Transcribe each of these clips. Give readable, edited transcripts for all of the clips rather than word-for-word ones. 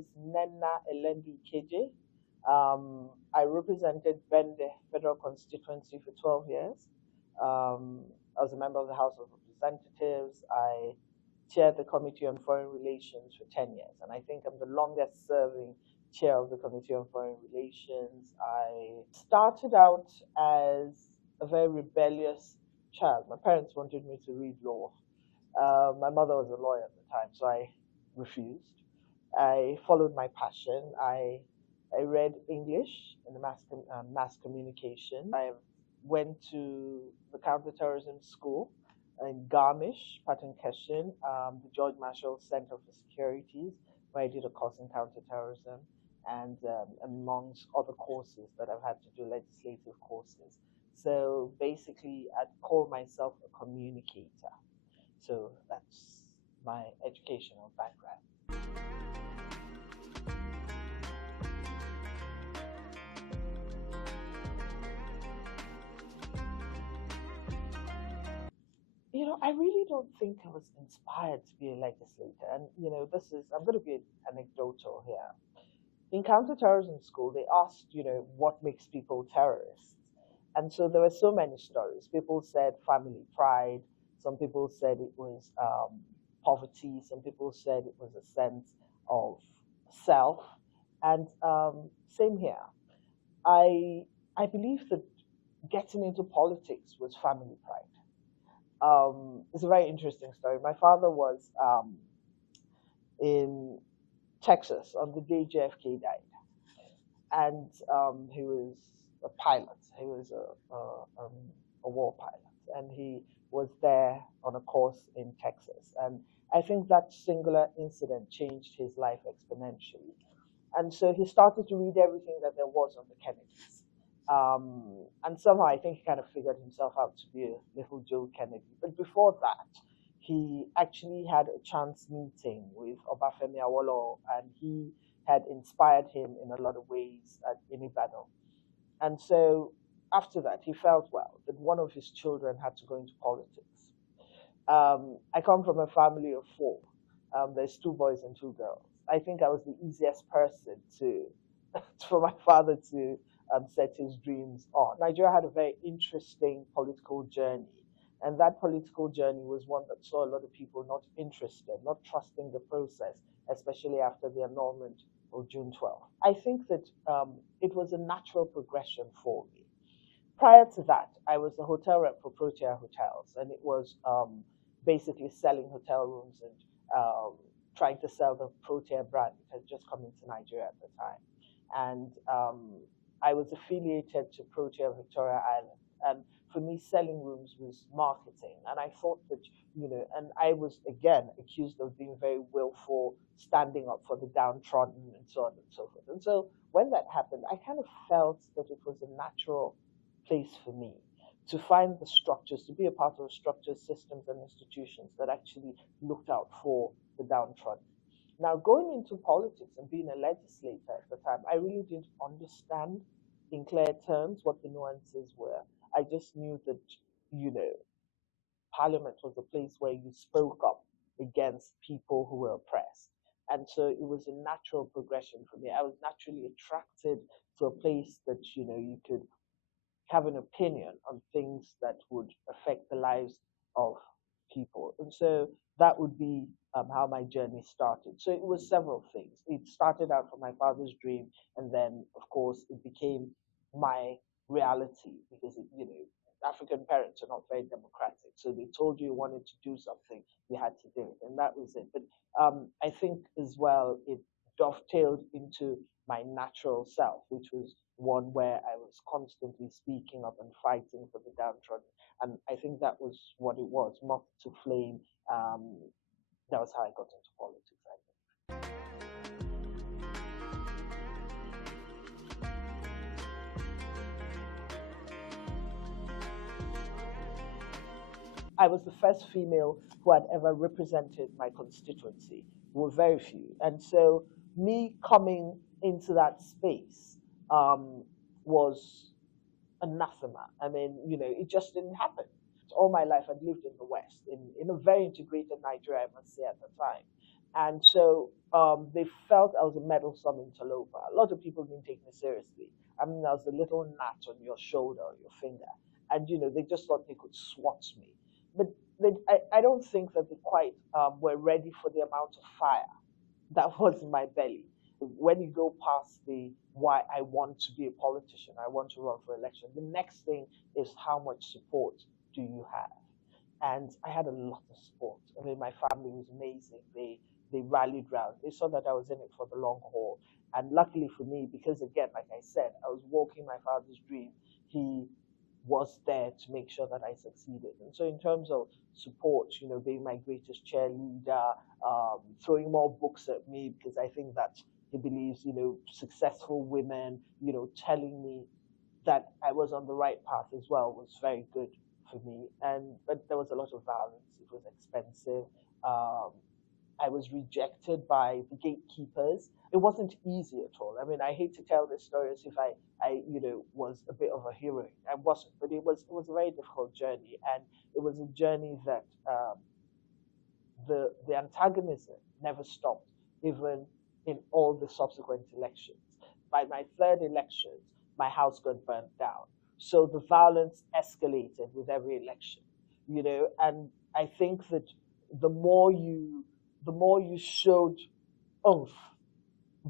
is Nnenna Elendu Ukeje. I represented Bende Federal Constituency for 12 years. I was a member of the House of Representatives. I chaired the Committee on Foreign Relations for 10 years, and I think I'm the longest serving chair of the Committee on Foreign Relations. I started out as a very rebellious child. My parents wanted me to read law. My mother was a lawyer at the time, so I refused. I followed my passion. I read English in the mass communication. I went to the counterterrorism school in Garmisch, Patenkeshin, the George Marshall Center for Securities, where I did a course in counterterrorism, and amongst other courses that I've had to do, legislative courses. So basically, I'd call myself a communicator. So that's my educational background. I really don't think I was inspired to be a legislator. And, I'm going to be anecdotal here. In counterterrorism school, they asked, what makes people terrorists? And so there were so many stories. People said family pride. Some people said it was poverty. Some people said it was a sense of self. And same here. I I believe that getting into politics was family pride. It's a very interesting story. My father was in Texas on the day JFK died, and he was a pilot. He was a war pilot, and he was there on a course in Texas. And I think that singular incident changed his life exponentially. And so he started to read everything that there was on the Kennedys. And somehow I think he kind of figured himself out to be a little Joe Kennedy. But before that, he actually had a chance meeting with Obafemi Awolowo, and he had inspired him in a lot of ways in Ibadan. And so after that, he felt well that one of his children had to go into politics. I come from a family of four. There's two boys and two girls. I think I was the easiest person to for my father to set his dreams on. Nigeria had a very interesting political journey, and that political journey was one that saw a lot of people not interested, not trusting the process, especially after the annulment of June 12th. I think that it was a natural progression for me. Prior to that, I was a hotel rep for Protea Hotels, and it was basically selling hotel rooms and trying to sell the Protea brand. It had just come into Nigeria at the time. And I was affiliated to Protea Victoria Island. And for me, selling rooms was marketing. And I thought that, and I was again accused of being very willful, standing up for the downtrodden, and so on and so forth. And so when that happened, I kind of felt that it was a natural place for me to find the structures, to be a part of structures, systems, and institutions that actually looked out for the downtrodden. Now, going into politics and being a legislator at the time, I really didn't understand in clear terms what the nuances were. I just knew that, you know, Parliament was a place where you spoke up against people who were oppressed. And so it was a natural progression for me. I was naturally attracted to a place that, you could have an opinion on things that would affect the lives of people. And so that would be how my journey started. So it was several things. It started out from my father's dream, and then, of course, it became my reality because, African parents are not very democratic. So they told you wanted to do something, you had to do it. And that was it. But I think as well, it dovetailed into my natural self, which was one where I was constantly speaking up and fighting for the downtrodden. And I think that was what it was, moth to flame. That was how I got into politics, I think. I was the first female who had ever represented my constituency. There were very few. And so me coming into that space was anathema. I mean, it just didn't happen. All my life I'd lived in the West, in a very integrated Nigeria, I must say, at the time. And so they felt I was a meddlesome interloper. A lot of people didn't take me seriously. I mean, I was a little gnat on your shoulder or your finger. And, they just thought they could swat me. But I don't think that they quite were ready for the amount of fire that was in my belly. When you go past the why I want to be a politician, I want to run for election, the next thing is how much support do you have? And I had a lot of support. I mean, my family was amazing. They rallied round. They saw that I was in it for the long haul. And luckily for me, because again, like I said, I was walking my father's dream. He was there to make sure that I succeeded. And so, in terms of support, being my greatest cheerleader, throwing more books at me because I think that he believes, successful women, telling me that I was on the right path as well was very good for me. But there was a lot of violence. It was expensive. Um, I was rejected by the gatekeepers. It wasn't easy at all. I mean, I hate to tell this story as if I was a bit of a hero. I wasn't, but it was a very difficult journey, and it was a journey that the antagonism never stopped, even in all the subsequent elections. By my third election, my house got burnt down. So the violence escalated with every election, and I think that the more you the more you showed oomph,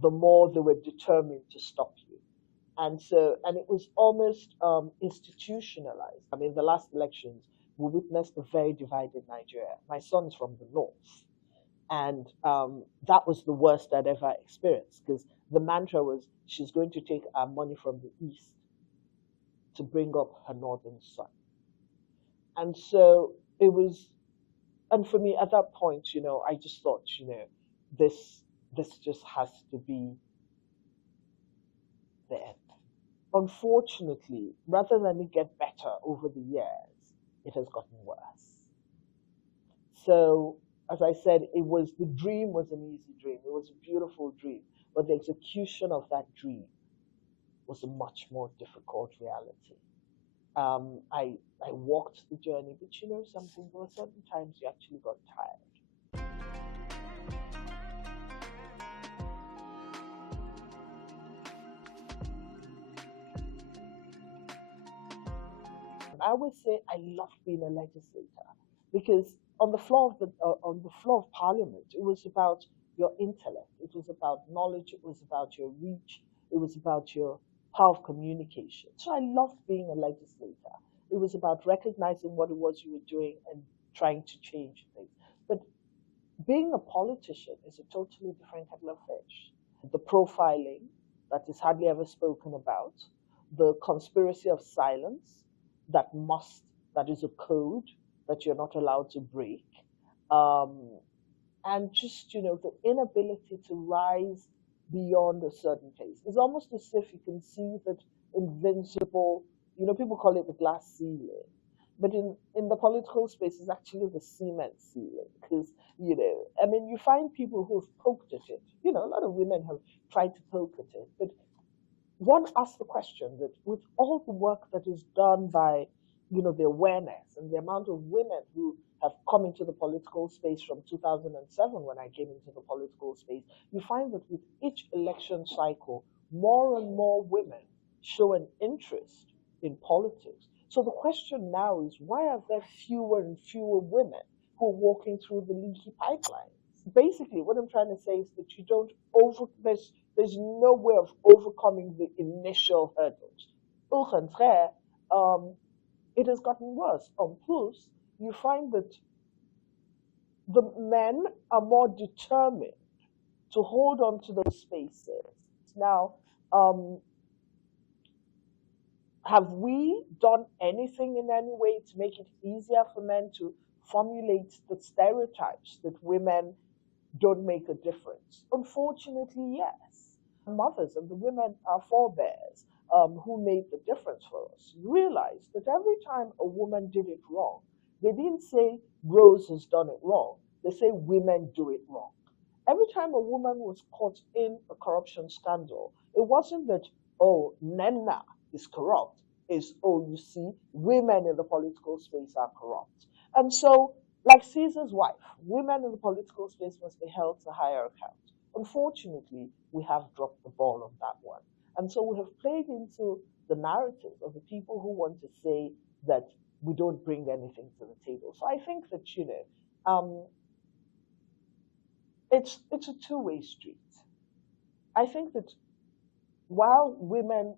the more they were determined to stop you. And it was almost institutionalized. I mean, the last elections, we witnessed a very divided Nigeria. My son's from the north, and that was the worst I'd ever experienced because the mantra was she's going to take our money from the east to bring up her northern son. And so it was, and for me at that point, I just thought, this this just has to be the end. Unfortunately, rather than it get better over the years, it has gotten worse. So, as I said, the dream was an easy dream. It was a beautiful dream, but the execution of that dream was a much more difficult reality. I walked the journey, but something, there were certain times you actually got tired. I always say I love being a legislator because on the floor of Parliament, it was about your intellect, it was about knowledge, it was about your reach, it was about your power of communication. So I loved being a legislator. It was about recognizing what it was you were doing and trying to change things. But being a politician is a totally different kettle of fish. The profiling that is hardly ever spoken about, the conspiracy of silence that is a code that you're not allowed to break, um, and just the inability to rise beyond a certain place. It's almost as if you can see that invincible, people call it the glass ceiling, but in the political space, it's actually the cement ceiling because I mean, you find people who've poked at it. A lot of women have tried to poke at it, but one asks the question that with all the work that is done by, the awareness and the amount of women who have come into the political space from 2007 when I came into the political space, you find that with each election cycle, more and more women show an interest in politics. So the question now is, why are there fewer and fewer women who are walking through the leaky pipelines? Basically, what I'm trying to say is that you don't over there's no way of overcoming the initial hurdles. Au contraire, it has gotten worse. En plus, you find that the men are more determined to hold on to those spaces. Now, have we done anything in any way to make it easier for men to formulate the stereotypes that women don't make a difference? Unfortunately, yes. Mothers and the women, our forebears, who made the difference for us, realized that every time a woman did it wrong, they didn't say Rose has done it wrong. They say women do it wrong. Every time a woman was caught in a corruption scandal, it wasn't that, oh, Nnenna is corrupt. It's, oh, you see, women in the political space are corrupt. And so Like Caesar's wife, women in the political space must be held to higher account. Unfortunately, we have dropped the ball on that one. And so we have played into the narrative of the people who want to say that we don't bring anything to the table. So I think that, it's a two-way street. I think that while women,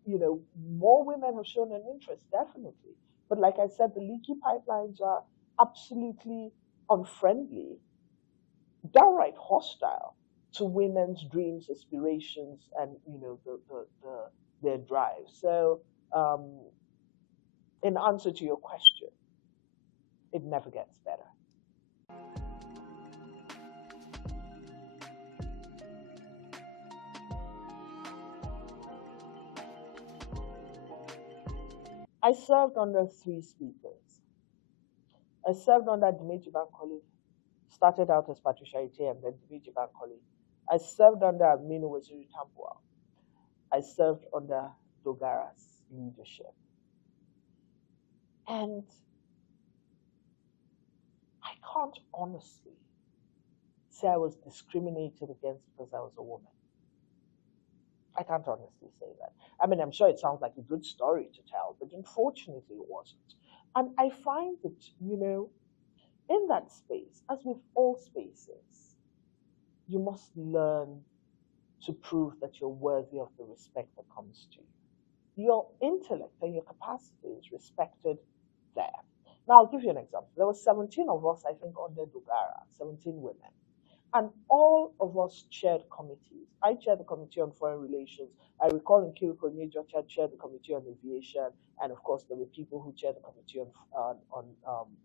more women have shown an interest, definitely. But like I said, the leaky pipelines are absolutely unfriendly, downright hostile to women's dreams, aspirations, and their drive. So, um, in answer to your question, it never gets better. I served under three speakers. I served under Dimeji Bankole, started out as Patricia Ite and then Dimeji Bankole. I served under Aminu Waziri Tambuwal. I served under Dogara's leadership. And I can't honestly say I was discriminated against because I was a woman. I can't honestly say that. I mean, I'm sure it sounds like a good story to tell, but unfortunately it wasn't. And I find that, in that space, as with all spaces, you must learn to prove that you're worthy of the respect that comes to you. Your intellect and your capacity is respected there. Now, I'll give you an example. There were 17 of us, I think, under Dugara, 17 women. And all of us chaired committees. I chaired the Committee on Foreign Relations. I recall in Kiriko Nyejocha chaired the Committee on Aviation. And of course, there were people who chaired the Committee on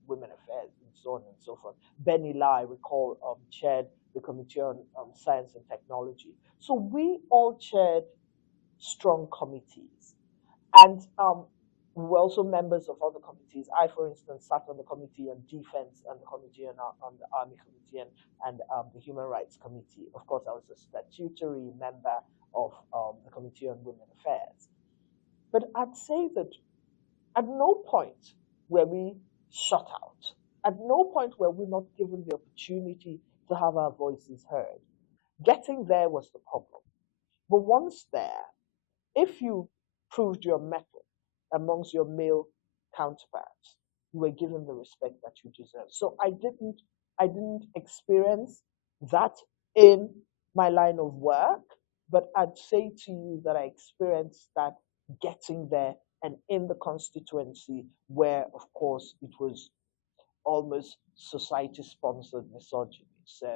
Women Affairs and so on and so forth. Benny La, I recall, chaired the Committee on Science and Technology. So we all chaired strong committees. And we were also members of other committees. I, for instance, sat on the Committee on Defense and the Committee on the Army Committee and the Human Rights Committee. Of course, I was a statutory member of the Committee on Women Affairs. But I'd say that at no point were we shut out. At no point were we not given the opportunity to have our voices heard. Getting there was the problem. But once there, if you proved your mettle amongst your male counterparts, you were given the respect that you deserve. So I didn't experience that in my line of work, but I'd say to you that I experienced that getting there and in the constituency where, of course, it was almost society sponsored misogyny. So,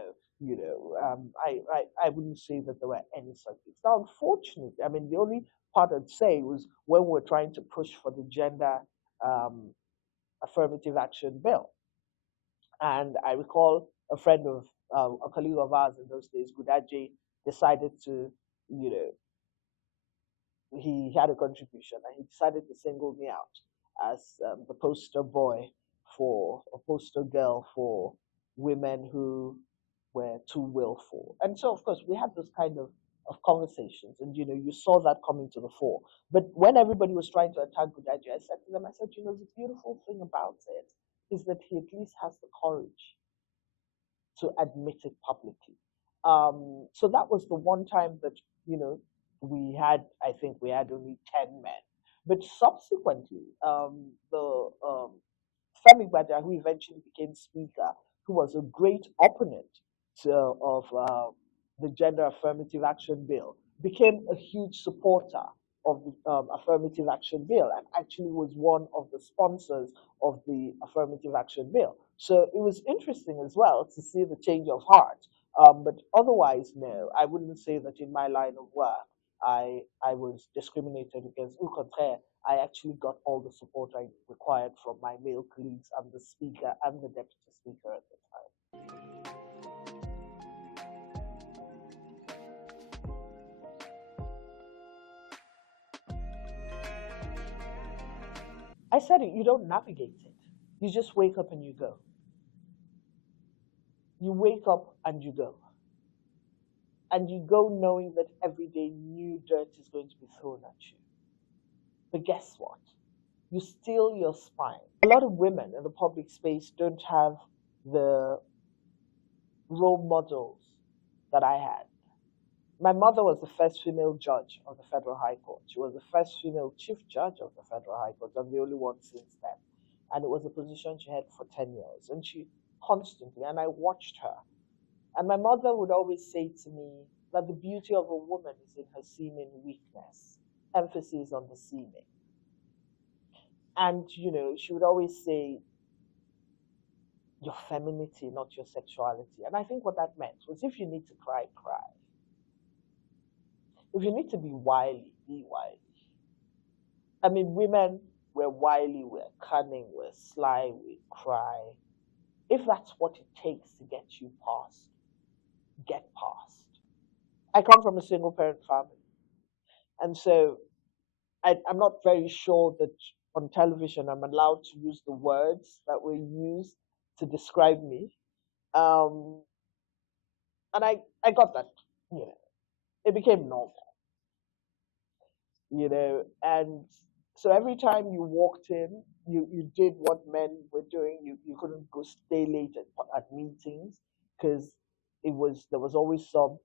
I wouldn't say that there were any such things. Now, unfortunately, I mean, the only part I'd say was when we're trying to push for the gender um, affirmative action bill. And I recall a friend of a colleague of ours in those days, Gudaji, decided to, you know, he had a contribution and he decided to single me out as the poster boy for a poster girl for women who were too willful. And so, of course, we had those kind of conversations, and you saw that coming to the fore. But when everybody was trying to attack Gudaji, I said to them, I said, the beautiful thing about it is that he at least has the courage to admit it publicly. So that was the one time that, we had, I think we had only 10 men. But subsequently, the Femi Bada, who eventually became speaker, who was a great opponent of the Gender Affirmative Action Bill, became a huge supporter of the Affirmative Action Bill and actually was one of the sponsors of the Affirmative Action Bill. So it was interesting as well to see the change of heart. But otherwise, no, I wouldn't say that in my line of work I was discriminated against. Au contraire, I actually got all the support I required from my male colleagues and the speaker and the deputy speaker at the time. I said it, you don't navigate it. You just wake up and you go. You wake up and you go. And you go knowing that every day new dirt is going to be thrown at you. But guess what? You steel your spine. A lot of women in the public space don't have the role models that I had. My mother was the first female judge of the Federal High Court. She was the first female chief judge of the Federal High Court, and the only one since then. And it was a position she had for 10 years. And she constantly, and I watched her. And my mother would always say to me that the beauty of a woman is in her seeming weakness, emphasis on the seeming. And, she would always say, your femininity, not your sexuality. And I think what that meant was if you need to cry, cry. If you need to be wily, be wily. I mean, women were wily, we're cunning, we're sly, we cry. If that's what it takes to get you past, get past. I come from a single parent family. And so I'm not very sure that on television I'm allowed to use the words that were used to describe me. Um, and I got that, it became normal, and so every time you walked in, you did what men were doing. You couldn't go stay late at meetings because there was always some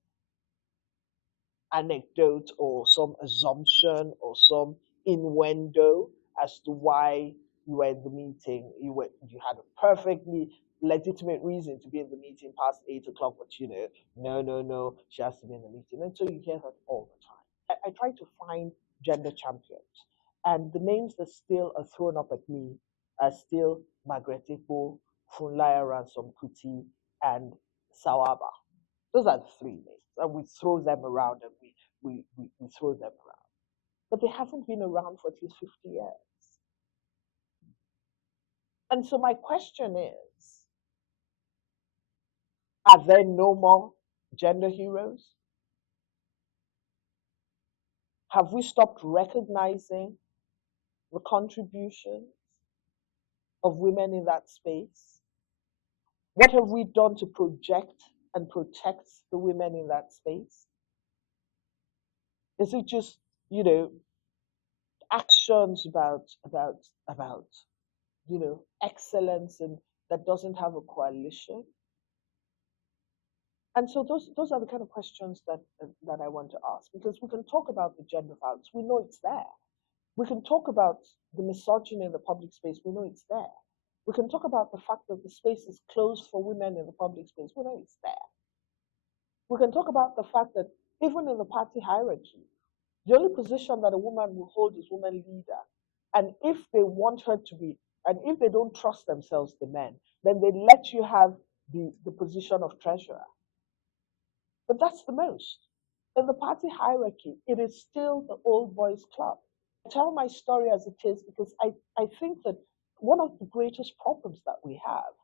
anecdote or some assumption or some innuendo as to why you were in the meeting. You had a perfectly legitimate reason to be in the meeting past 8 o'clock, but no, she has to be in the meeting. And so you hear that all the time. I try to find gender champions, and the names that still are thrown up at me are still Margaret Ipo, Funlaya Ransom Kuti, and Sawaba. Those are the three names, and we throw them around and we throw them around. But they haven't been around for at least 50 years. And so my question is, are there no more gender heroes? Have we stopped recognizing the contributions of women in that space? What have we done to project and protect the women in that space? Is it just, actions about excellence and that doesn't have a coalition? And so those are the kind of questions that I want to ask, because we can talk about the gender violence, we know it's there. We can talk about the misogyny in the public space, we know it's there. We can talk about the fact that the space is closed for women in the public space, we know it's there. We can talk about the fact that even in the party hierarchy, the only position that a woman will hold is woman leader. And if they want her to be, and if they don't trust themselves, the men, then they let you have the position of treasurer. But that's the most. In the party hierarchy, it is still the old boys club. I tell my story as it is because I think that one of the greatest problems that we have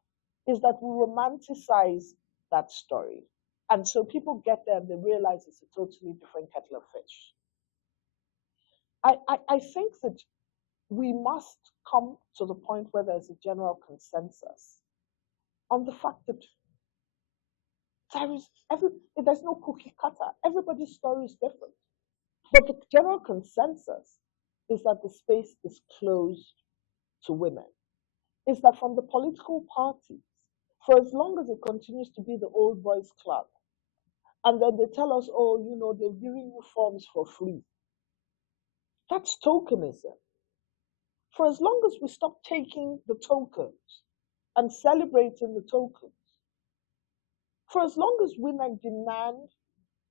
is that we romanticize that story. And so people get there and they realize it's a totally different kettle of fish. I think that we must come to the point where there's a general consensus on the fact that there's no cookie cutter. Everybody's story is different. But the general consensus is that the space is closed to women. Is that from the political parties, for as long as it continues to be the old boys club, and then they tell us, oh, they're giving you forms for free. That's tokenism. For as long as we stop taking the tokens and celebrating the tokens, for as long as women demand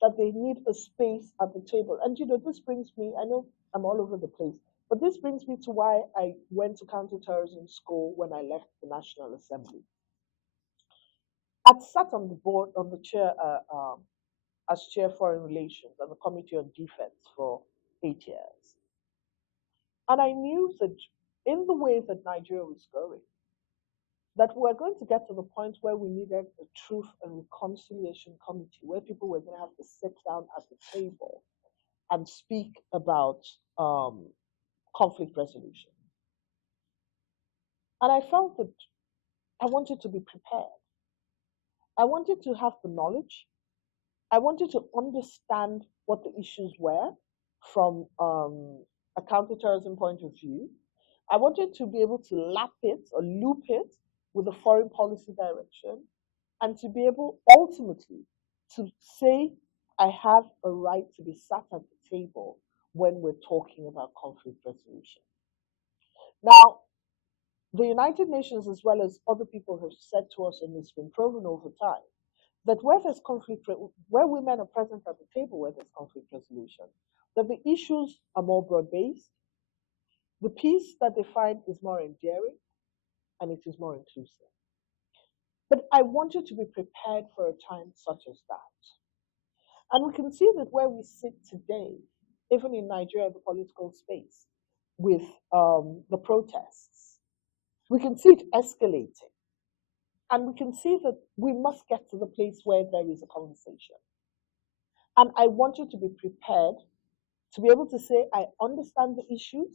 that they need a space at the table, and this brings me, I know I'm all over the place, but this brings me to why I went to counterterrorism school when I left the National Assembly. I'd sat on the board, on the chair, as chair foreign relations and the committee on defense for 8 years. And I knew that in the way that Nigeria was going, that we were going to get to the point where we needed a truth and reconciliation committee, where people were going to have to sit down at the table and speak about conflict resolution. And I felt that I wanted to be prepared. I wanted to have the knowledge. I wanted to understand what the issues were from a counterterrorism point of view. I wanted to be able to lap it or loop it with a foreign policy direction, and to be able ultimately to say, I have a right to be sat at the table when we're talking about conflict resolution. Now, the United Nations, as well as other people, have said to us, and it's been proven over time, that where there's conflict, where women are present at the table, where there's conflict resolution, that the issues are more broad-based, the peace that they find is more enduring, and it is more inclusive. But I want you to be prepared for a time such as that. And we can see that where we sit today, even in Nigeria, the political space, with the protests, we can see it escalating. And we can see that we must get to the place where there is a conversation. And I want you to be prepared to be able to say, I understand the issues.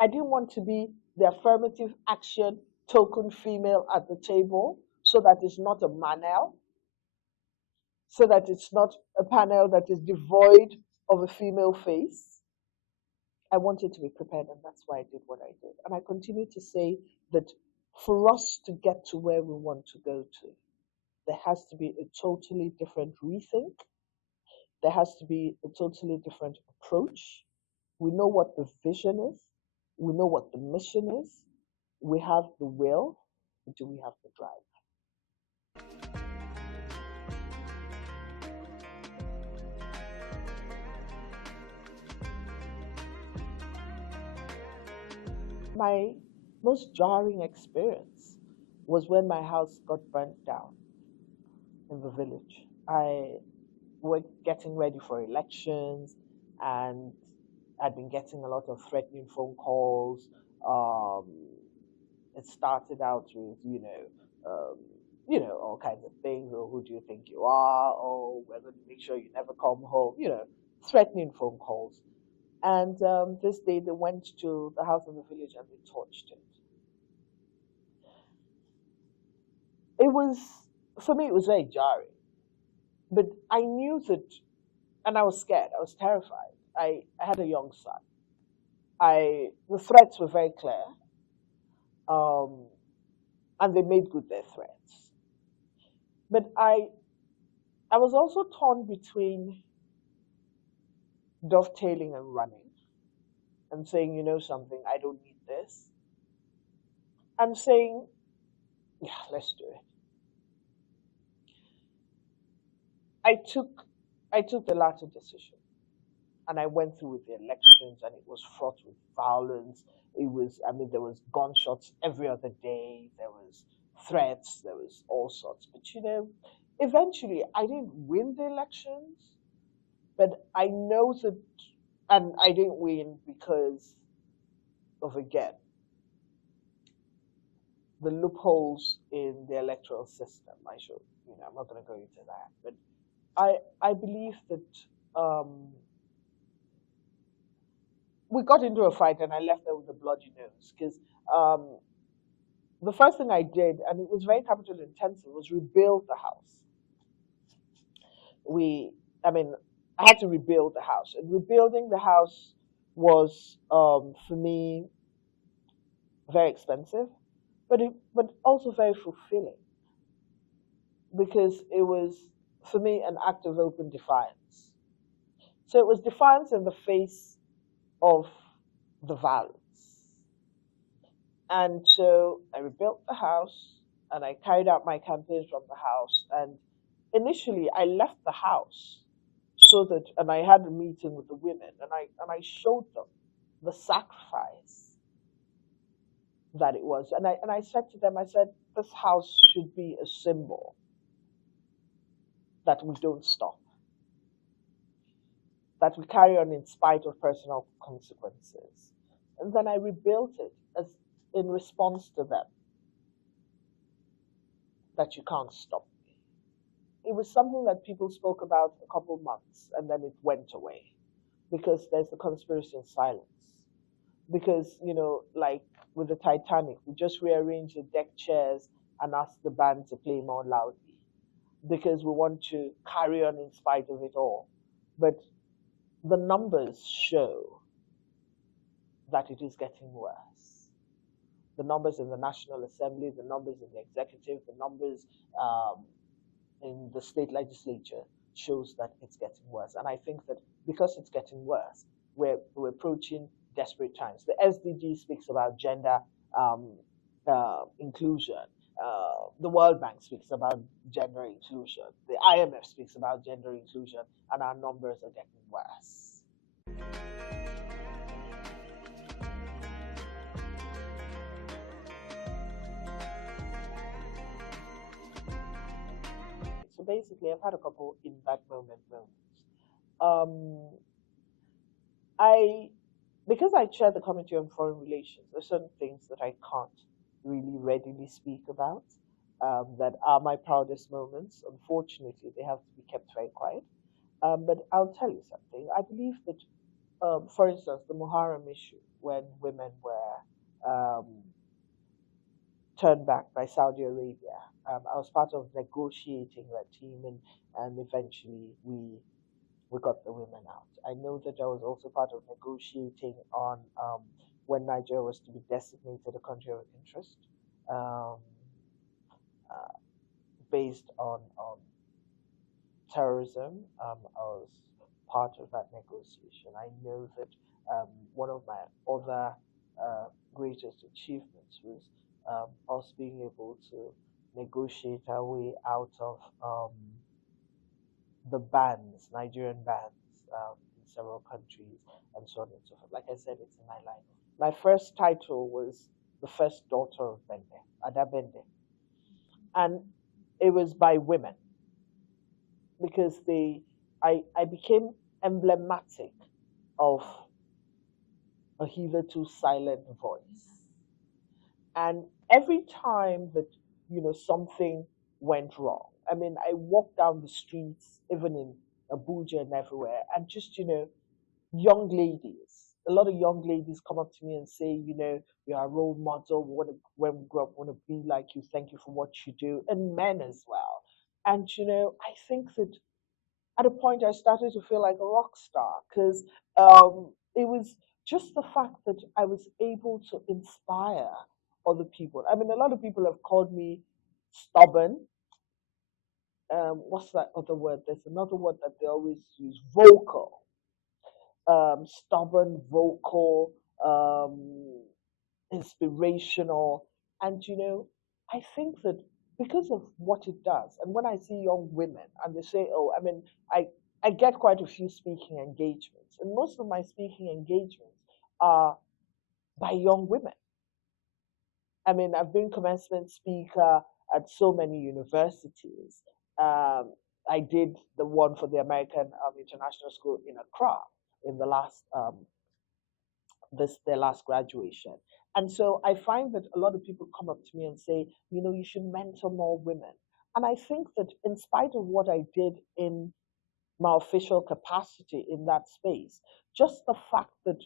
I didn't want to be the affirmative action token female at the table, so that it's not a manel, so that it's not a panel that is devoid of a female face. I wanted to be prepared, and that's why I did what I did. And I continue to say that for us to get to where we want to go to, there has to be a totally different rethink. There has to be a totally different approach. We know what the vision is. We know what the mission is. We have the will. Do we have the drive? My most jarring experience was when my house got burnt down in the village. I were getting ready for elections, and I'd been getting a lot of threatening phone calls. Um, it started out with, all kinds of things. Oh, who do you think you are? Oh, we're going to make sure you never come home. Threatening phone calls. And this day they went to the house in the village and they torched it. It was, for me, it was very jarring. But I knew that, and I was scared. I was terrified. I had a young son. The threats were very clear, um, and they made good their threats. But I was also torn between dovetailing and running, and saying, you know something, I don't need this. I'm saying, yeah, let's do it. I took I took the latter decision, and I went through with the elections, and it was fraught with violence. I mean, there was gunshots every other day. There was threats. There was all sorts. But eventually, I didn't win the elections, but I know that, and I didn't win because of, again, the loopholes in the electoral system. I'm not going to go into that, but I believe that we got into a fight, and I left there with a bloody nose because um, the first thing I did, and it was very capital intensive, was rebuild the house. I mean, I had to rebuild the house, and rebuilding the house was, for me, very expensive, but also very fulfilling, because it was, for me, an act of open defiance. So it was defiance in the face of the violence. And so I rebuilt the house, and I carried out my campaigns from the house. And initially, I left the house so that, and I had a meeting with the women, and I showed them the sacrifice that it was. And I said to them, I said, this house should be a symbol that we don't stop, that we carry on in spite of personal consequences. And then I rebuilt it as in response to them, that you can't stop me. It was something that people spoke about a couple months, and then it went away, because there's the conspiracy in silence. Because, like with the Titanic, we just rearranged the deck chairs and asked the band to play more loudly, because we want to carry on in spite of it all. But the numbers show that it is getting worse. the numbers in the National Assembly, the numbers in the executive, the numbers um, in the state legislature shows that it's getting worse. And I think that because it's getting worse, we're approaching desperate times. The SDG speaks about gender um, inclusion. The World Bank speaks about gender inclusion. The IMF speaks about gender inclusion, and our numbers are getting worse. So basically, I've had a couple in that moments. Um, I because I chair the Committee on Foreign Relations, there's certain things that I can't really readily speak about that are my proudest moments. Unfortunately, they have to be kept very quiet. But I'll tell you something. I believe that, for instance, the Muharram issue, when women were turned back by Saudi Arabia, I was part of negotiating that team, and eventually we got the women out. I know that I was also part of negotiating on when Nigeria was to be designated a country of interest um, uh, based on terrorism. I was part of that negotiation. I know that one of my other greatest achievements was us being able to negotiate our way out of the bans, Nigerian bans in several countries, and so on and so forth. Like I said, it's in my life. My first title was the first daughter of Bende, Ada Bende, and it was by women because I became emblematic of a hitherto silent voice. And every time that something went wrong, I mean, I walked down the streets, even in Abuja and everywhere, and just young ladies, a lot of young ladies come up to me and say, you're a role model. When we grow up, want to be like you. Thank you for what you do, and men as well. And I think that at a point I started to feel like a rock star because it was just the fact that I was able to inspire other people. I mean, a lot of people have called me stubborn. What's that other word? There's another word that they always use: vocal. Stubborn, vocal, inspirational, and I think that because of what it does, and when I see young women and they say, "Oh, I mean, I get quite a few speaking engagements, and most of my speaking engagements are by young women." I mean, I've been commencement speaker at so many universities. Um, I did the one for the American International School in Accra in the last their last graduation. And so I find that a lot of people come up to me and say, you should mentor more women. And I think that in spite of what I did in my official capacity in that space, just the fact that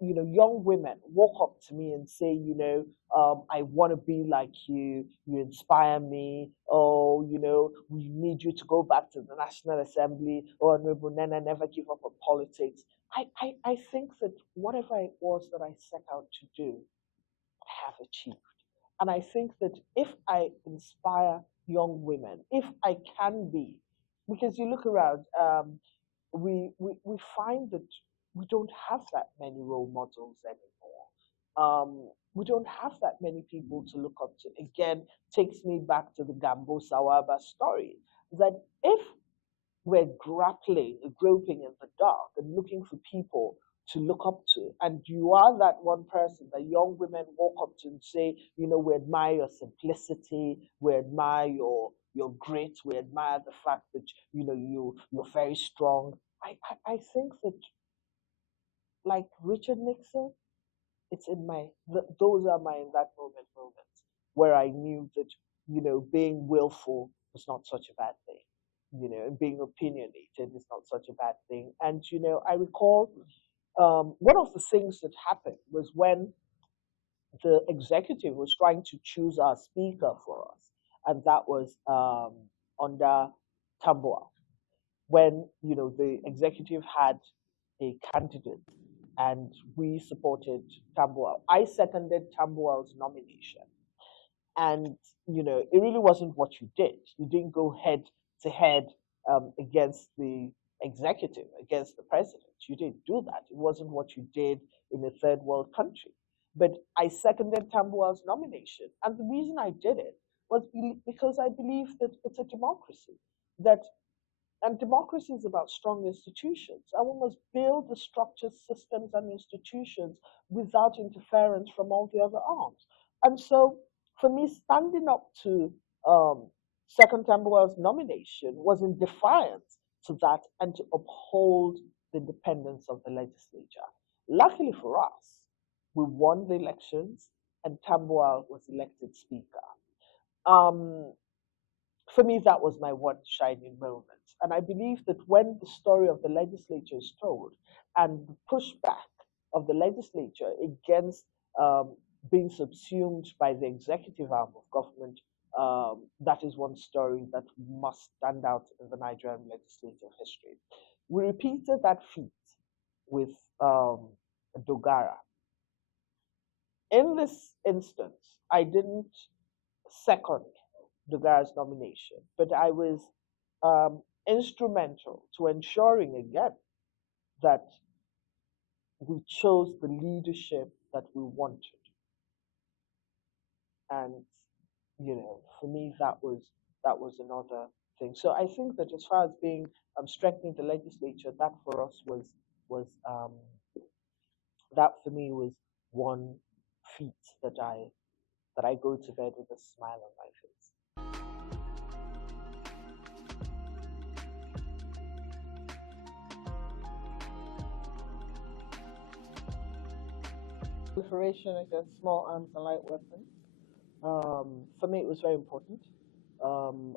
young women walk up to me and say, I want to be like you inspire me, oh, we need you to go back to the National Assembly, or Honorable Nnenna, never give up on politics. I think that whatever it was that I set out to do, I have achieved. And I think that if I inspire young women, if I can be, because you look around, we find that we don't have that many role models anymore. We don't have that many people to look up to. Again, takes me back to the Gambo Sawaba story. That if we're grappling, groping in the dark, and looking for people to look up to. And you are that one person that young women walk up to and say, we admire your simplicity, we admire your grit, we admire the fact that you're very strong. I think that, like Richard Nixon, it's in those are my in that moments where I knew that being willful was not such a bad thing, and being opinionated is not such a bad thing. And I recall one of the things that happened was when the executive was trying to choose our speaker for us, and that was under Tamboa, when the executive had a candidate and we supported Tambuwal. I seconded Tambuwal's nomination, and it really wasn't what you did. You didn't go head to head against the executive, against the president. You didn't do that. It wasn't what you did in a third world country. But I seconded Tambuwal's nomination, and the reason I did it was because I believe that it's a democracy, that and democracy is about strong institutions. And we must build the structures, systems, and institutions without interference from all the other arms. And so, for me, standing up to um, Second Tambuwal's nomination was in defiance to that and to uphold the independence of the legislature. Luckily for us, we won the elections and Tambuwal was elected speaker. Um, for me, that was my one shining moment. And I believe that when the story of the legislature is told and the pushback of the legislature against um, being subsumed by the executive arm of government, that is one story that must stand out in the Nigerian legislative history. We repeated that feat with Dogara. In this instance, I didn't second Dogara's nomination, but I was instrumental to ensuring again that we chose the leadership that we wanted. And for me, that was another thing. So I think that as far as being strengthening the legislature, that for us was that for me was one feat that I go to bed with a smile on my face. Proliferation against small arms and light weapons. For me, it was very important.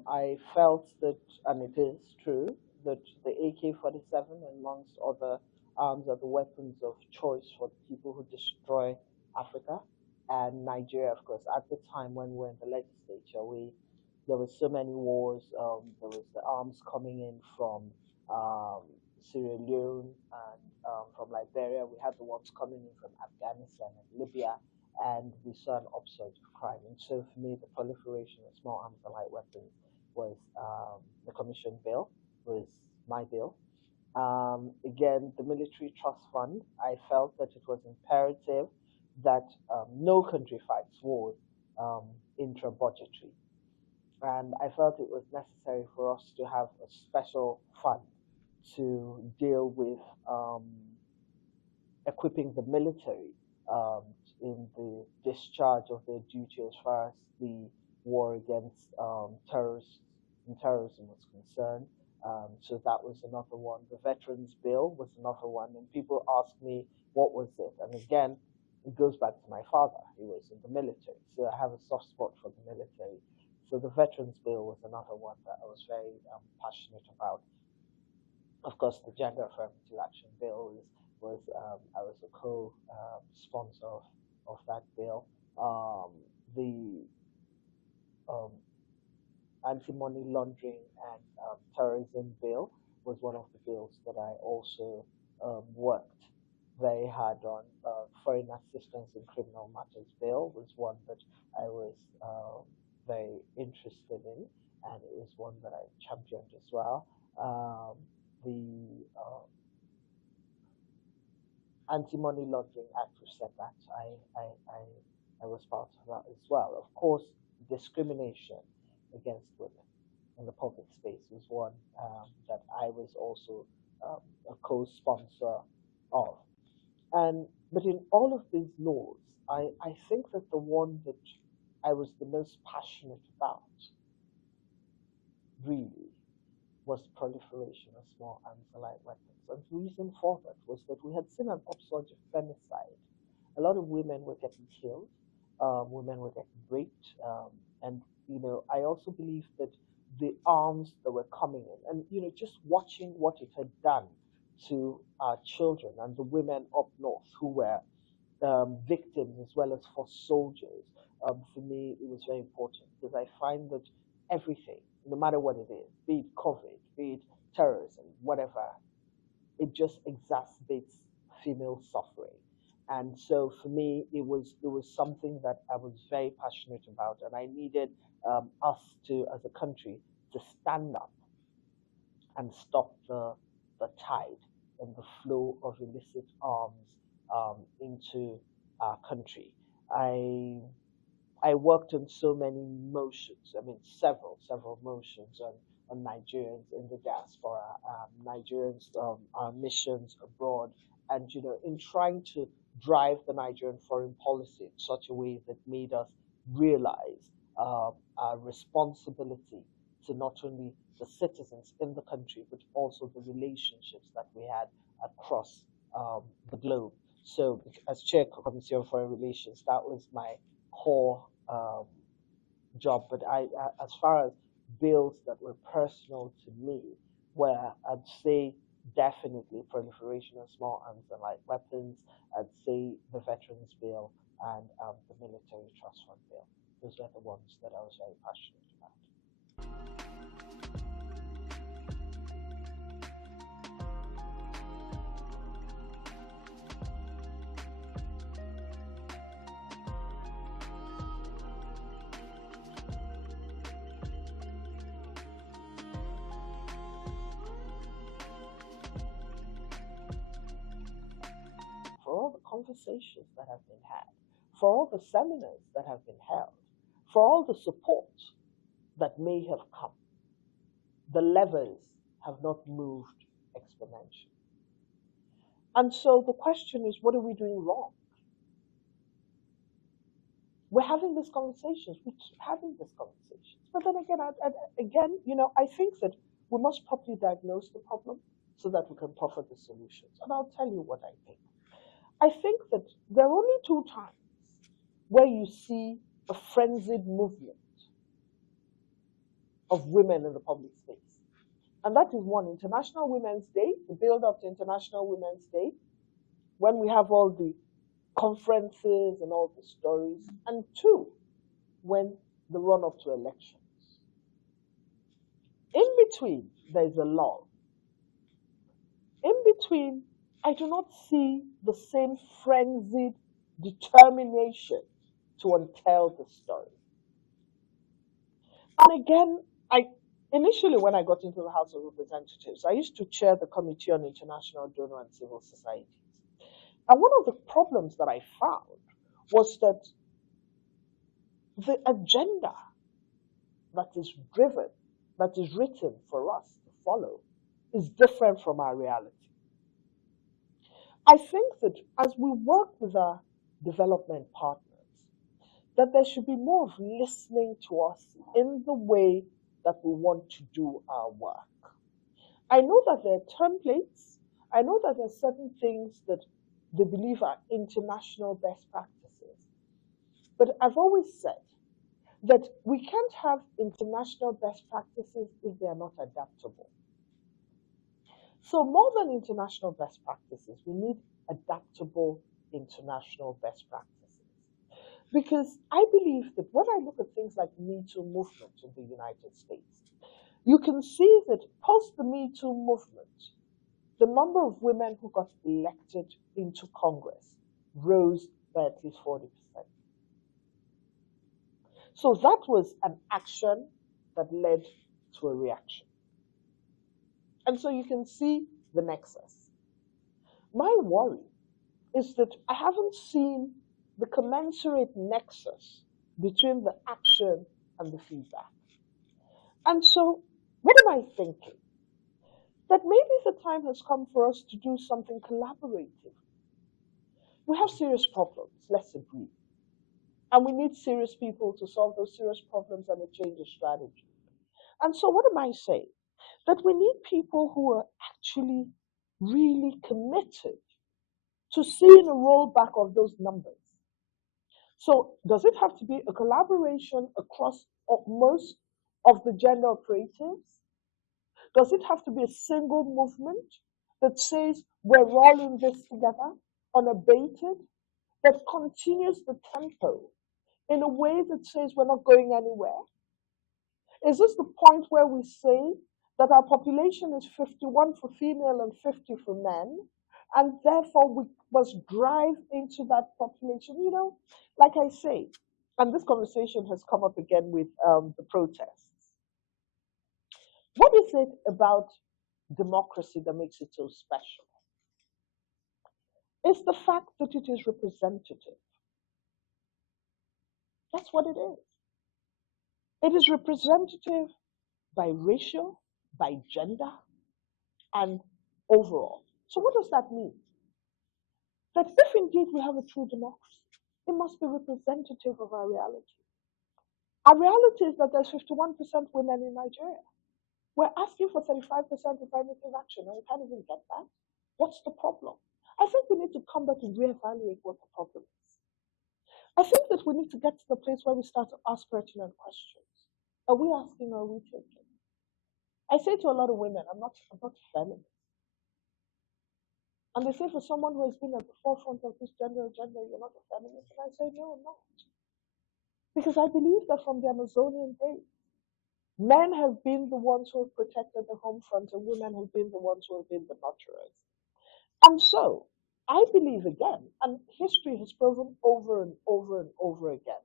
I felt that, and it is true, that the AK-47, amongst other arms, are the weapons of choice for the people who destroy Africa and Nigeria, of course. At the time when we were in the legislature, there were so many wars. There was the arms coming in from um, Sierra Leone and from Liberia. We had the ones coming in from Afghanistan and Libya, and we saw an upsurge of crime. And so for me, the proliferation of small arms and light weapons was the commission bill, was my bill. Again, the Military Trust Fund, I felt that it was imperative that no country fights wars intra-budgetary. And I felt it was necessary for us to have a special fund to deal with equipping the military um, in the discharge of their duty as far as the war against terrorists and terrorism was concerned. So that was another one. The Veterans Bill was another one. And people ask me, what was it? And again, it goes back to my father. He was in the military. So I have a soft spot for the military. So the Veterans Bill was another one that I was very passionate about. Of course, the Gender Affirmative Action Bill was I was a co-sponsor of that bill. The um, Anti-Money Laundering and Terrorism Bill was one of the bills that I also worked very hard on. Foreign Assistance in Criminal Matters Bill was one that I was very interested in, and it was one that I championed as well. The Anti-Money Laundering Act, which said that I was part of that as well. Of course, discrimination against women in the public space was one that I was also a co-sponsor of. And but in all of these laws, I think that the one that I was the most passionate about really was proliferation of small arms and light weapons. And the reason for that was that we had seen an upsurge of femicide. A lot of women were getting killed, women were getting raped, and I also believe that the arms that were coming in, and just watching what it had done to our children and the women up north who were victims as well as for soldiers. For me, it was very important because I find that everything, no matter what it is, be it COVID, be it terrorism, whatever, it just exacerbates female suffering. And so for me, it was something that I was very passionate about, and I needed us to, as a country, to stand up and stop the tide and the flow of illicit arms into our country. I I worked on so many motions. I mean, several motions on Nigerians in the diaspora, Nigerians, our missions abroad, and in trying to drive the Nigerian foreign policy in such a way that made us realize our responsibility to not only the citizens in the country, but also the relationships that we had across the globe. So, as chair of Committee on Foreign Relations, that was my core um, job. But as far as bills that were personal to me, where I'd say definitely proliferation of small arms and light weapons, I'd say the Veterans Bill and the Military Trust Fund Bill. Those were the ones that I was very passionate about. For all the conversations that have been had, for all the seminars that have been held, for all the support that may have come, the levers have not moved exponentially. And so the question is, what are we doing wrong? We're having these conversations. We keep having these conversations. But then again, I think that we must properly diagnose the problem so that we can proffer the solutions. And I'll tell you what I think. I think that there are only two times where you see a frenzied movement of women in the public space. And that is one, International Women's Day, the build up to International Women's Day, when we have all the conferences and all the stories. And two, when the run up to elections. In between, there's a lull. In between, I do not see the same frenzied determination to untell the story. And again, initially when I got into the House of Representatives, I used to chair the Committee on International Donor and Civil Societies. And one of the problems that I found was that the agenda that is driven, that is written for us to follow, is different from our reality. I think that as we work with our development partners, that there should be more of listening to us in the way that we want to do our work. I know that there are templates. I know that there are certain things that they believe are international best practices. But I've always said that we can't have international best practices if they are not adaptable. So more than international best practices, we need adaptable international best practices. Because I believe that when I look at things like Me Too movement in the United States, you can see that post the Me Too movement, the number of women who got elected into Congress rose by at least 40%. So that was an action that led to a reaction. And so you can see the nexus. My worry is that I haven't seen the commensurate nexus between the action and the feedback. And so, what am I thinking? That maybe the time has come for us to do something collaborative. We have serious problems, let's agree. And we need serious people to solve those serious problems and to change the strategy. And so, what am I saying? That we need people who are actually really committed to seeing a rollback of those numbers. So does it have to be a collaboration across most of the gender operatives? Does it have to be a single movement that says we're all in this together, unabated, that continues the tempo in a way that says we're not going anywhere? Is this the point where we say that our population is 51 for female and 50 for men, And therefore, we must drive into that population. Like I say, and this conversation has come up again with the protests. What is it about democracy that makes it so special? It's the fact that it is representative. That's what it is. It is representative by racial, by gender, and overall. So, what does that mean? That if indeed we have a true democracy, it must be representative of our reality. Our reality is that there's 51% women in Nigeria. We're asking for 35% affirmative action, and we can't even get that. What's the problem? I think we need to come back and reevaluate what the problem is. I think that we need to get to the place where we start to ask pertinent questions. Are we asking or are we taking? I say to a lot of women, I'm not a feminist. And they say for someone who has been at the forefront of this gender agenda, you're not a feminist. And I say, no, I'm not. Because I believe that from the Amazonian days, men have been the ones who have protected the home front and women have been the ones who have been the nurturers. And so I believe again, and history has proven over and over and over again,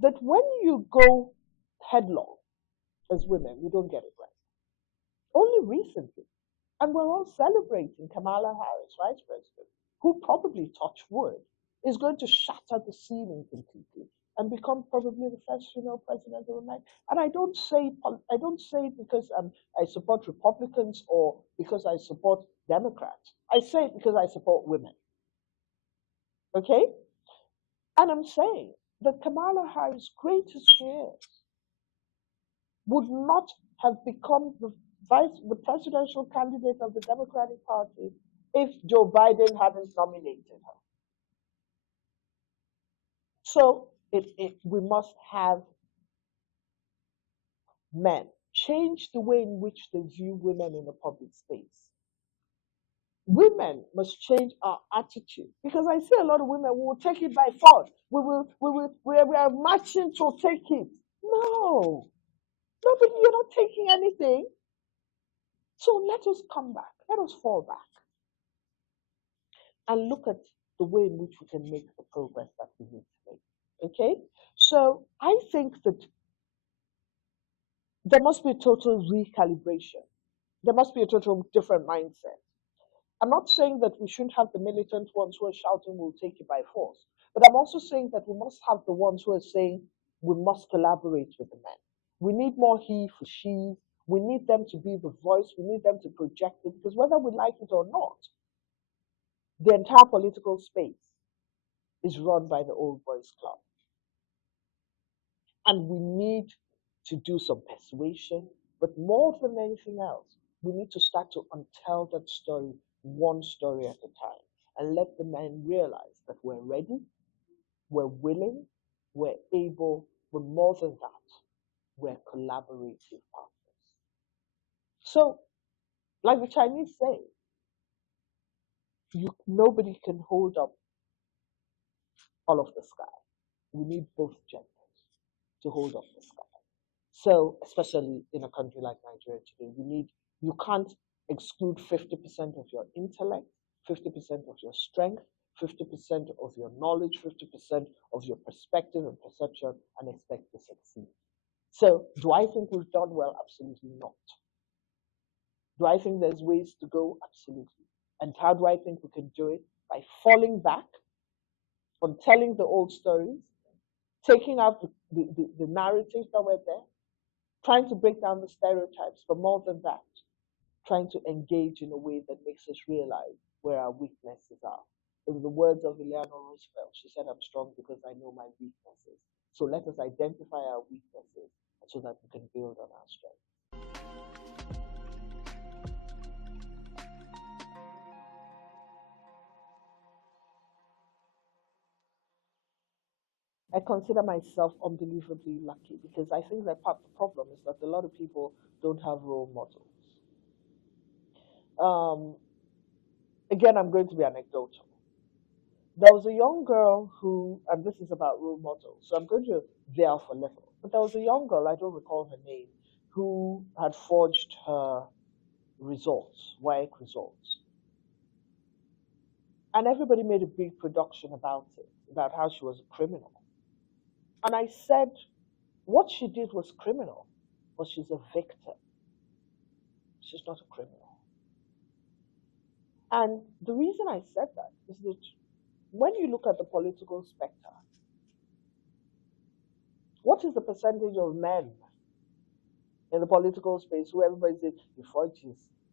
that when you go headlong as women, you don't get it right. Only recently, and we're all celebrating Kamala Harris, Vice President, who probably, touch wood, is going to shatter the ceiling completely and become probably the first female president of America. And I don't say it because I support Republicans or because I support Democrats. I say it because I support women. Okay? And I'm saying that Kamala Harris, great as she is, would not have become the presidential candidate of the Democratic Party if Joe Biden hadn't nominated her. So we must have men change the way in which they view women in the public space. Women must change our attitude because I see a lot of women who will take it by force. We are marching to take it. No, nobody, you're not taking anything. So let us come back. Let us fall back and look at the way in which we can make the progress that we need to make. Okay? So I think that there must be a total recalibration. There must be a total different mindset. I'm not saying that we shouldn't have the militant ones who are shouting, we'll take it by force. But I'm also saying that we must have the ones who are saying, we must collaborate with the men. We need more he for she. We need them to be the voice. We need them to project it. Because whether we like it or not, the entire political space is run by the old boys club. And we need to do some persuasion, but more than anything else, we need to start to untell that story, one story at a time, and let the men realize that we're ready, we're willing, we're able, but more than that, we're collaborative partners. So, like the Chinese say, nobody can hold up all of the sky. We need both genders to hold up the sky. So, especially in a country like Nigeria today, you can't exclude 50% of your intellect, 50% of your strength, 50% of your knowledge, 50% of your perspective and perception, and expect to succeed. So, do I think we've done well? Absolutely not. Do I think there's ways to go? Absolutely. And how do I think we can do it? By falling back on telling the old stories, taking out the narratives that were there, trying to break down the stereotypes, but more than that, trying to engage in a way that makes us realize where our weaknesses are. In the words of Eleanor Roosevelt, she said, I'm strong because I know my weaknesses. So let us identify our weaknesses so that we can build on our strength. I consider myself unbelievably lucky because I think that part of the problem is that a lot of people don't have role models. Again, I'm going to be anecdotal. There was a young girl who, and this is about role models, so I'm going to veer off a little. But there was a young girl, I don't recall her name, who had forged her results, WAEC results. And everybody made a big production about it, about how she was a criminal. And I said, what she did was criminal, but she's a victim. She's not a criminal. And the reason I said that is that when you look at the political spectrum, what is the percentage of men in the political space who everybody says he forged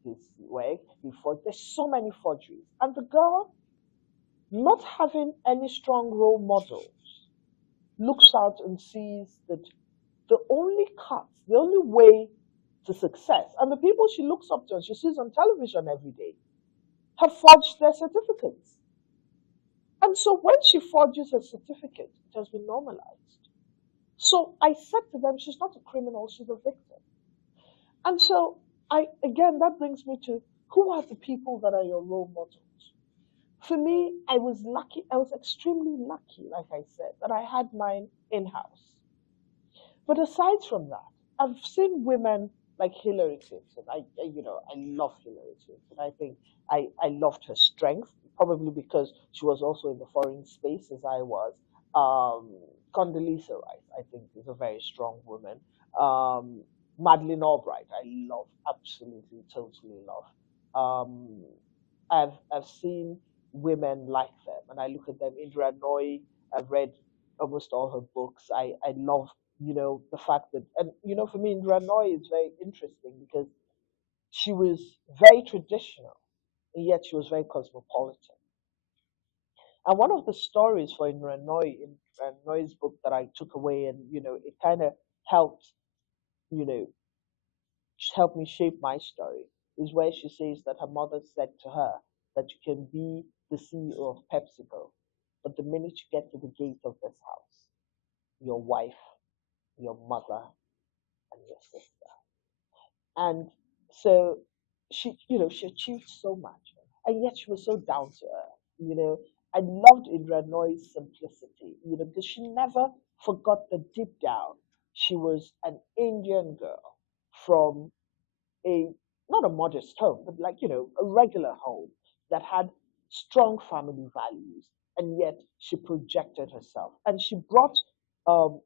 his way, he forged? There's so many forgeries. And the girl, not having any strong role models, looks out and sees that the only cut, the only way to success, and the people she looks up to and she sees on television every day, have forged their certificates. And so when she forges a certificate, it has been normalized. So I said to them, she's not a criminal, she's a victim. And so again, that brings me to, who are the people that are your role models? For me, I was lucky, I was extremely lucky, like I said, that I had mine in-house. But aside from that, I've seen women like Hillary Clinton. I love Hillary Clinton. I think I loved her strength, probably because she was also in the foreign space as I was. Um, Condoleezza Rice, I think, is a very strong woman. Madeleine Albright, I love, absolutely, totally love. Um, I've seen women like them, and I look at them. Indra Nooyi, I've read almost all her books. I love, the fact that, and for me, Indra Nooyi is very interesting because she was very traditional, and yet she was very cosmopolitan. And one of the stories for Indra Nooyi, in Indra Nooyi's book, that I took away, and it kind of helped, you know, helped me shape my story, is where she says that her mother said to her that you can be the CEO of PepsiCo, but the minute you get to the gate of this house, your wife, your mother, and your sister. And so she achieved so much, and yet she was so down to earth. I loved Indra Nooyi's simplicity, because she never forgot that deep down she was an Indian girl from a not a modest home, but like a regular home that had strong family values, and yet she projected herself, and she brought um,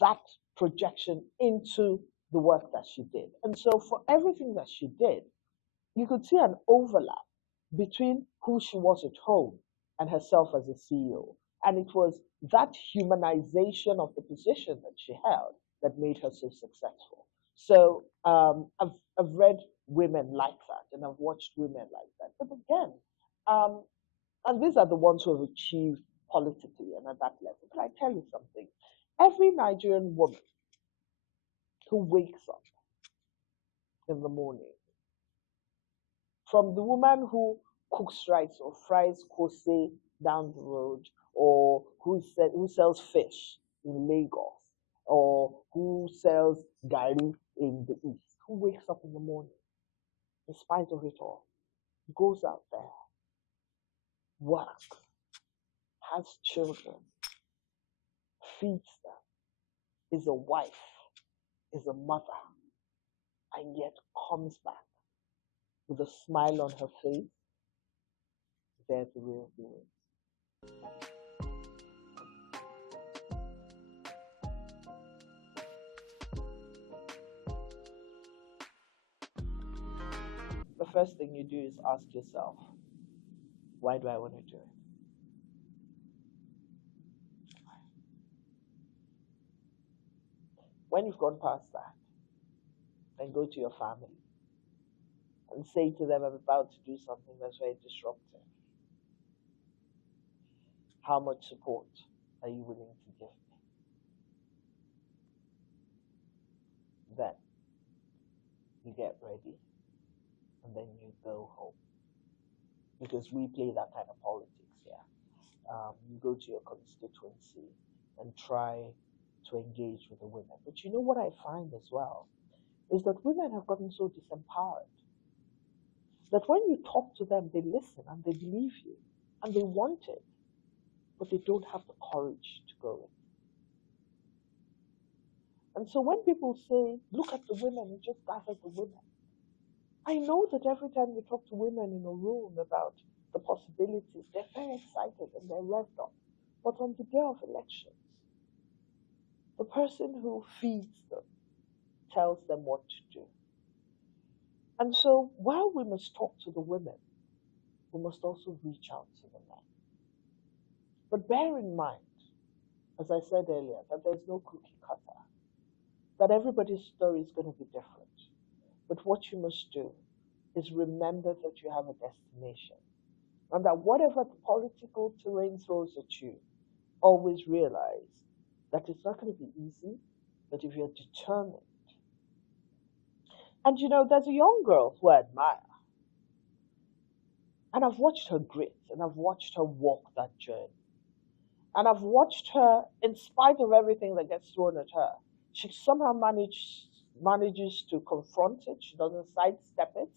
that projection into the work that she did. And so, for everything that she did, you could see an overlap between who she was at home and herself as a CEO. And it was that humanization of the position that she held that made her so successful. So I've read women like that, and I've watched women like that. But again, um, and these are the ones who have achieved politically and at that level. But I tell you something, every Nigerian woman who wakes up in the morning, from the woman who cooks rice or fries kose down the road, or who sells fish in Lagos, or who sells gari in the east, who wakes up in the morning, in spite of it all, goes out there, works, has children, feeds them, is a wife, is a mother, and yet comes back with a smile on her face, they're the real deal. The first thing you do is ask yourself, why do I want to do it? When you've gone past that, then go to your family and say to them, I'm about to do something that's very disruptive. How much support are you willing to give me? Then you get ready and then you go home. Because we play that kind of politics here. You go to your constituency and try to engage with the women. But you know what I find as well is that women have gotten so disempowered that when you talk to them, they listen and they believe you and they want it, but they don't have the courage to go in. And so when people say, look at the women, you just gather the women. I know that every time you talk to women in a room about the possibilities, they're very excited and they're revved up. But on the day of elections, the person who feeds them tells them what to do. And so while we must talk to the women, we must also reach out to the men. But bear in mind, as I said earlier, that there's no cookie cutter, that everybody's story is going to be different. But what you must do is remember that you have a destination and that whatever the political terrain throws at you, always realize that it's not going to be easy, but if you're determined. And there's a young girl who I admire, and I've watched her grit and I've watched her walk that journey. And I've watched her, in spite of everything that gets thrown at her, she somehow manages to confront it. She doesn't sidestep it.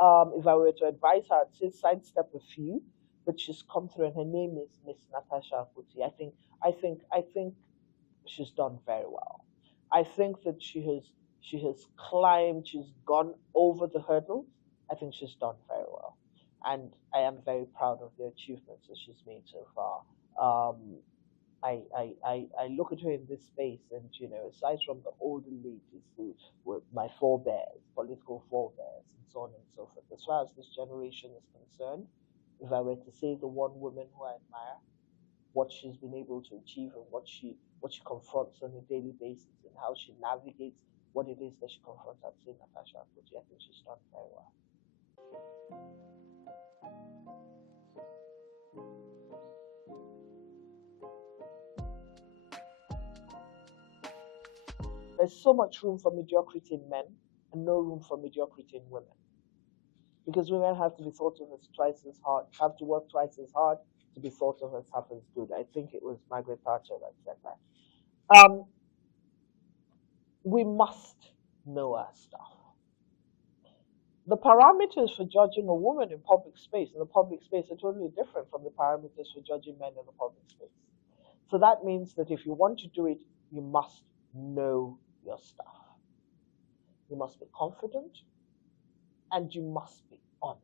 If I were to advise her, I'd say sidestep a few, but she's come through, and her name is Miss Natasha Akuti. I think she's done very well. I think that she has climbed, she's gone over the hurdles. I think she's done very well, and I am very proud of the achievements that she's made so far. Um, I look at her in this space, and aside from the older ladies who were my forebears, political forebears, and so on and so forth, as far as this generation is concerned, if I were to say the one woman who I admire, what she's been able to achieve and what she confronts on a daily basis and how she navigates what it is that she confronts, I'd say Natasha Akpoji. I think she's done very well. There's so much room for mediocrity in men and no room for mediocrity in women. Because women have to be thought of as twice as hard, have to work twice as hard to be thought of as half as good. I think it was Margaret Thatcher that said that. We must know our stuff. The parameters for judging a woman in the public space are totally different from the parameters for judging men in the public space. So that means that if you want to do it, you must know your stuff. You must be confident and you must be honest.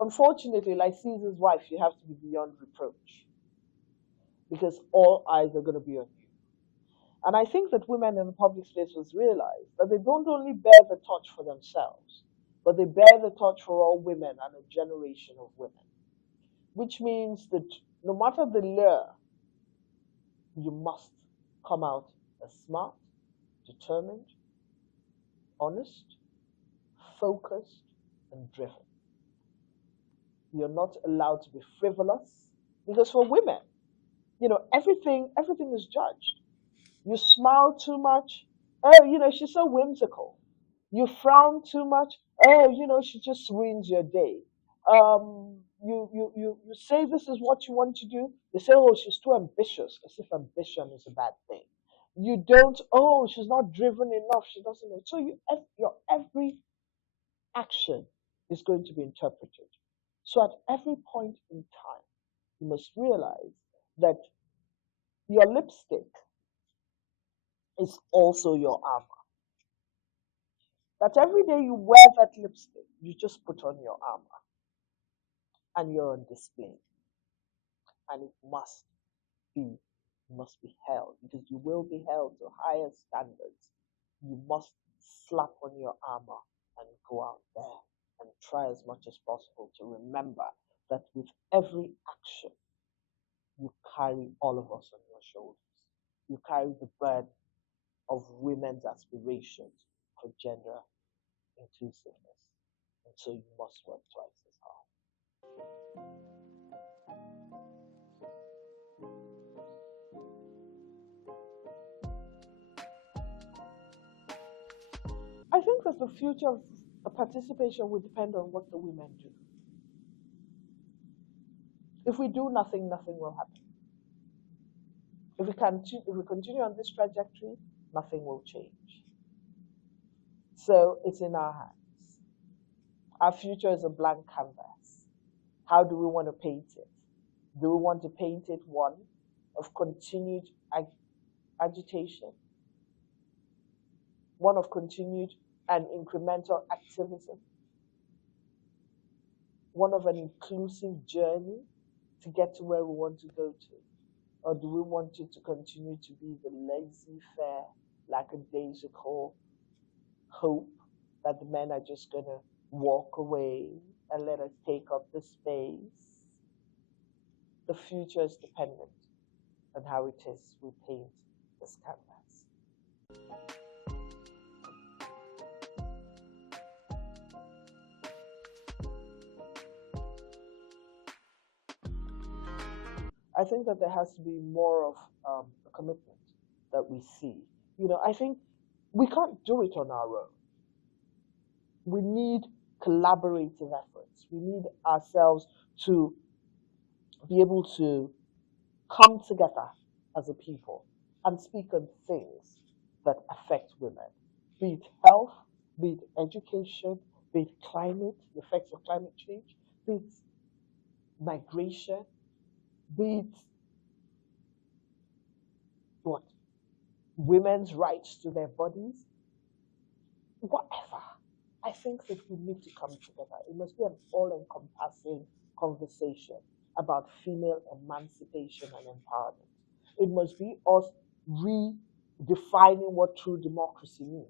Unfortunately, like Caesar's wife, you have to be beyond reproach because all eyes are going to be on you. And I think that women in the public space must realize that they don't only bear the torch for themselves, but they bear the torch for all women and a generation of women. Which means that no matter the lure, you must come out as smart, determined, honest, focused, and driven. You're not allowed to be frivolous because for women, everything is judged. You smile too much, oh, she's so whimsical. You frown too much, oh, she just ruins your day. You say this is what you want to do. They say, oh, she's too ambitious, as if ambition is a bad thing. You don't, oh, she's not driven enough. She doesn't know. So your every action is going to be interpreted. So at every point in time, you must realize that your lipstick is also your armor. That every day you wear that lipstick, you just put on your armor and you're on display. And it must be held because you will be held to higher standards. You must slap on your armor and go out there and try as much as possible to remember that with every action, you carry all of us on your shoulders. You carry the burden of women's aspirations for gender inclusiveness. And so you must work twice as hard. I think that the future of participation will depend on what the women do. If we do nothing, nothing will happen. If we continue on this trajectory, nothing will change. So it's in our hands. Our future is a blank canvas. How do we want to paint it? Do we want to paint it one of continued agitation, one of continued and incremental activism, one of an inclusive journey to get to where we want to go to? Or do we want it to continue to be the laissez-faire, lackadaisical hope that the men are just going to walk away and let us take up the space? The future is dependent on how it is we paint this canvas. I think that there has to be more of a commitment that we see. I think we can't do it on our own. We need collaborative efforts. We need ourselves to be able to come together as a people and speak on things that affect women, be it health, be it education, be it climate, the effects of climate change, be it migration, be it what? Women's rights to their bodies, whatever. I think that we need to come together. It must be an all-encompassing conversation about female emancipation and empowerment. It must be us redefining what true democracy means.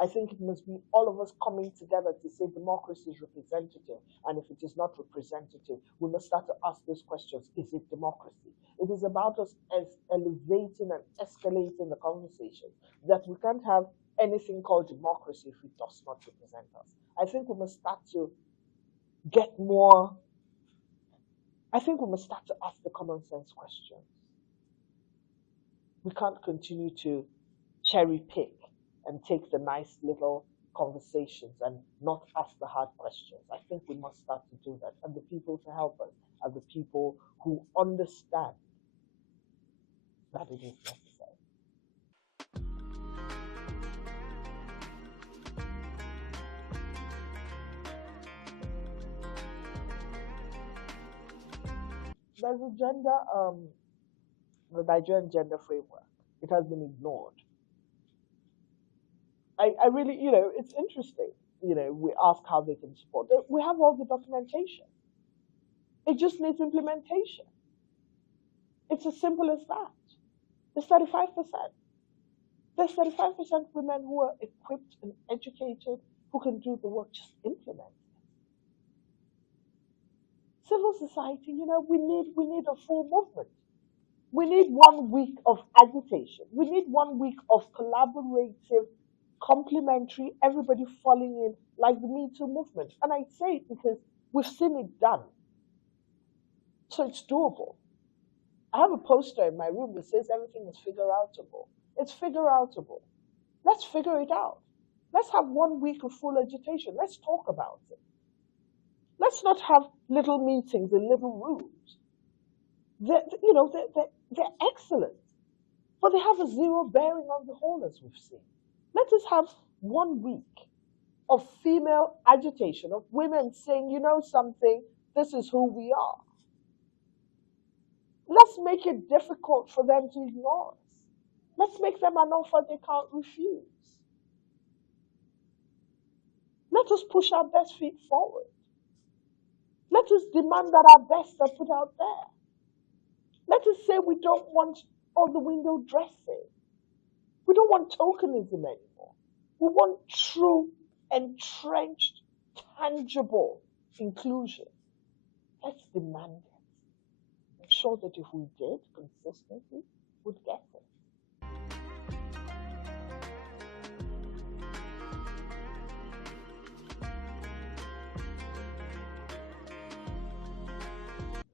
I think it must be all of us coming together to say democracy is representative, and if it is not representative, we must start to ask those questions. Is it democracy? It is about us as elevating and escalating the conversation, that we can't have anything called democracy if it does not represent us. I think we must start to get more, I think we must start to ask the common sense questions. We can't continue to cherry pick and take the nice little conversations and not ask the hard questions. I think we must start to do that. And the people to help us are the people who understand that it is necessary. There's a the Nigerian gender framework. It has been ignored. I really, it's interesting. We ask how they can support. We have all the documentation. It just needs implementation. It's as simple as that. There's 35%. There's 35% women who are equipped and educated who can do the work. Just implement it. Civil society, we need a full movement. We need 1 week of agitation. We need 1 week of collaborative, complementary, everybody falling in, like the Me Too movement. And I say it because we've seen it done. So it's doable. I have a poster in my room that says everything is figure-outable. It's figure-outable. Let's figure it out. Let's have 1 week of full agitation. Let's talk about it. Let's not have little meetings in little rooms. They're excellent, but they have a zero bearing on the whole, as we've seen. Let us have 1 week of female agitation, of women saying, something, this is who we are. Let's make it difficult for them to ignore us. Let's make them an offer they can't refuse. Let us push our best feet forward. Let us demand that our best are put out there. Let us say we don't want all the window dressing. We don't want tokenism anymore. We want true, entrenched, tangible inclusion. Let's demand it. I'm sure that if we did consistently, we'd get it.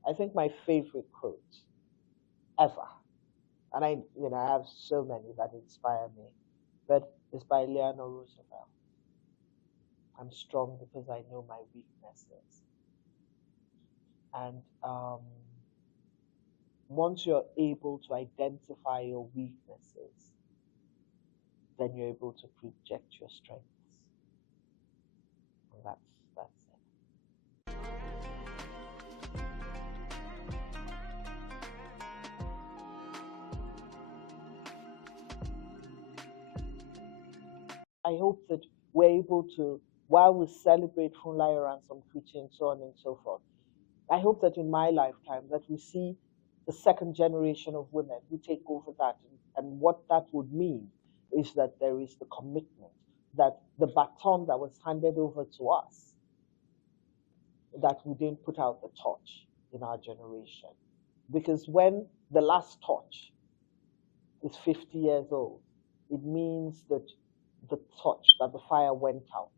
I think my favorite quote ever, and I have so many that inspire me, but it's by Eleanor Roosevelt. I'm strong because I know my weaknesses. And once you're able to identify your weaknesses, then you're able to project your strengths. And that's it. I hope that we're able to while we celebrate Funlayo and some Kuchi and so on and so forth, I hope that in my lifetime that we see the second generation of women who take over that. And what that would mean is that there is the commitment that the baton that was handed over to us, that we didn't put out the torch in our generation. Because when the last torch is 50 years old, it means that the torch, that the fire went out.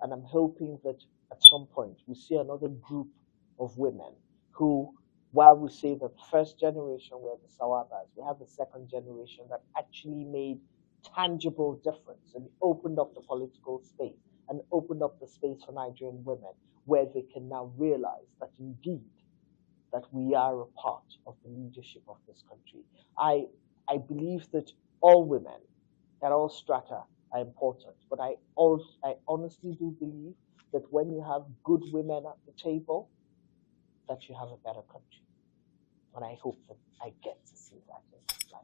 And I'm hoping that at some point we see another group of women who, while we say that the first generation were the Sawabas, we have the second generation that actually made tangible difference and opened up the political space and opened up the space for Nigerian women, where they can now realize that indeed that we are a part of the leadership of this country. I believe that all women at all strata are important, but I honestly do believe that when you have good women at the table, that you have a better country. And I hope that I get to see that in this life.